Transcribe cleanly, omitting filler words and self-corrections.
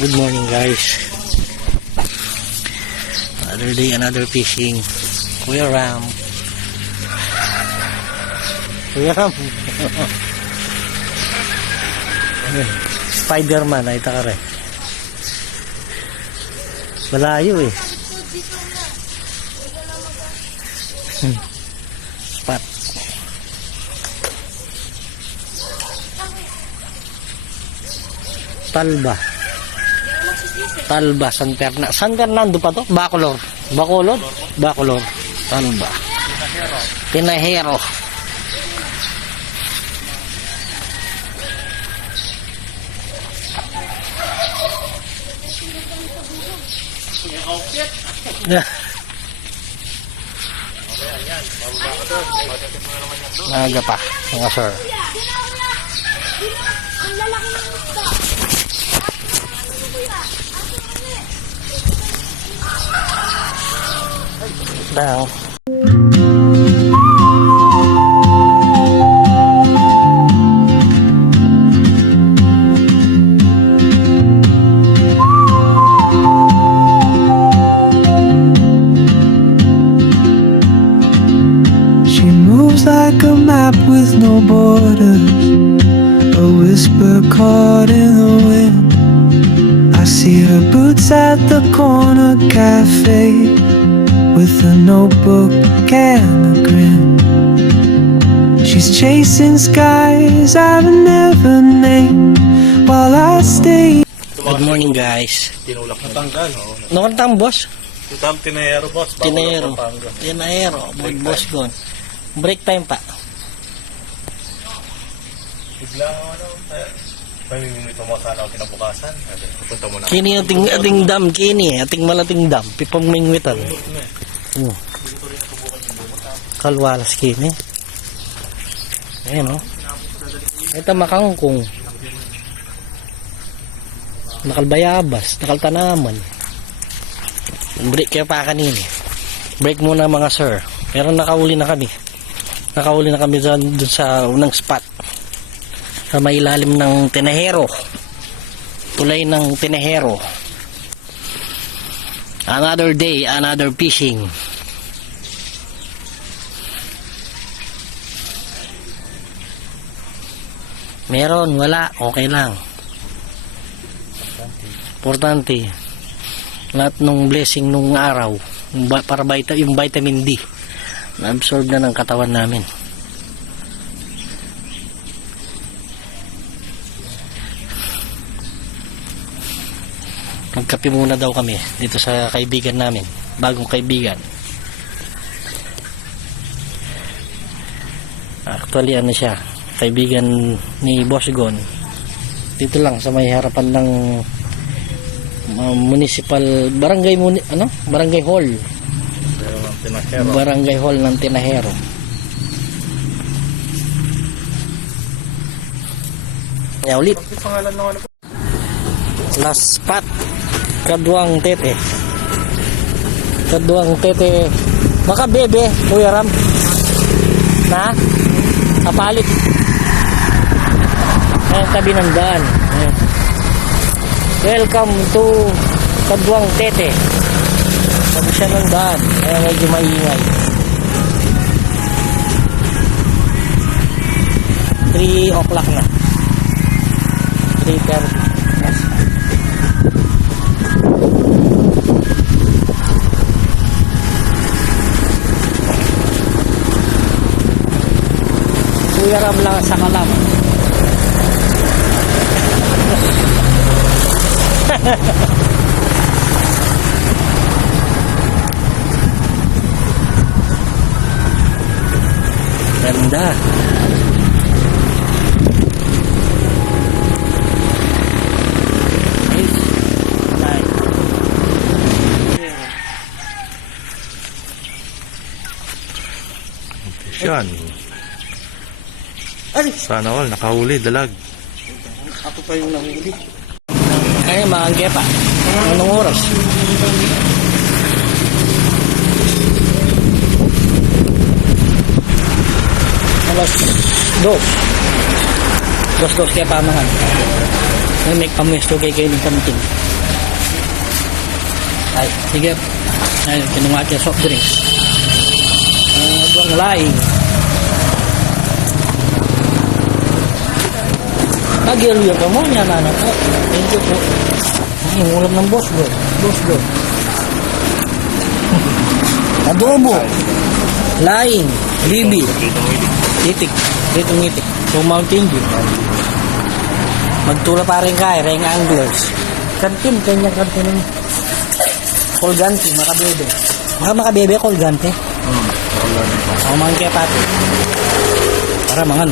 Good morning, guys. Another day, another fishing. Kuya Ram. Kuya Ram. Spider-Man, nakita ka rin. Malayo eh. Spot. Talba, San Fernando pa to? Bacolor. Talba. Tinahero. Naga pa, mga sir. Down. She moves like a map with no borders, a whisper caught in the wind. I see her boots at the corner cafe, with a notebook and a grin. She's chasing skies I've never named, while I stay. Good morning, guys. Tinulak na tanggal. Nakantang boss? Tinahero, boss. Tinahero. Boss gone. Break time pa. Bigla pamimimito mo sana ako kinabukasan. Pupunta mo na. Kini ating dam, ating malating dam. Pipamingwitan. Kalwalas kini. Ayan o. Ito makangkong. Nakalbayabas, nakaltanaman. Break kaya pa kanini. Break muna mga sir. Pero nakahuli na kami. Nakahuli na kami dun sa unang spot. Sa may ilalim ng Tinahero. Tulay ng Tinahero. Another day, another fishing. Meron, wala, okay lang. Importante. Lahat ng blessing nung araw, para yung vitamin D, na-absorb na ng katawan namin. Magkape muna daw kami dito sa kaibigan namin, bagong kaibigan. Actually ano siya, kaibigan ni Boss Gon. Dito lang sa may harapan ng municipal barangay barangay hall. Barangay hall ng Tinahero. Ya ulit. Last spot. Kaduang tete. Baka bebe, Kuya Ram. Na? Kapalit. Ayan, tabi ng daan. Ayan. Welcome to Kaduang Tete. Tabi siya ng daan. Ayan, medyo maingay. 3 o'clock na. 3:30. Kuya Ram lang sa kalam. Ganda. Yan. Sana all, nakahuli, dalag. Ako pa yung nahuli. Ay, maangge pa. Anong oras? Alas 2. Dos kaya pamahan. May make pamuesto kay kayo ng kamting. Ay, sige. Ayun, kinuha kaya soft drinks. Ang laing. Nag-iluya ka mo niya, nanak po. Thank you po. Ay, ulam ng boss bro. Boss bro. Adobo. Laing. Bibi. Itik. Ditong itik. So, Mountain Dew. Magtula pa rin ka, Reng Anglers. Kantin, kanya kantin ng Colgante, makabebe. Makabebe, Colgante. Ako mga kaya pati. Para mangan.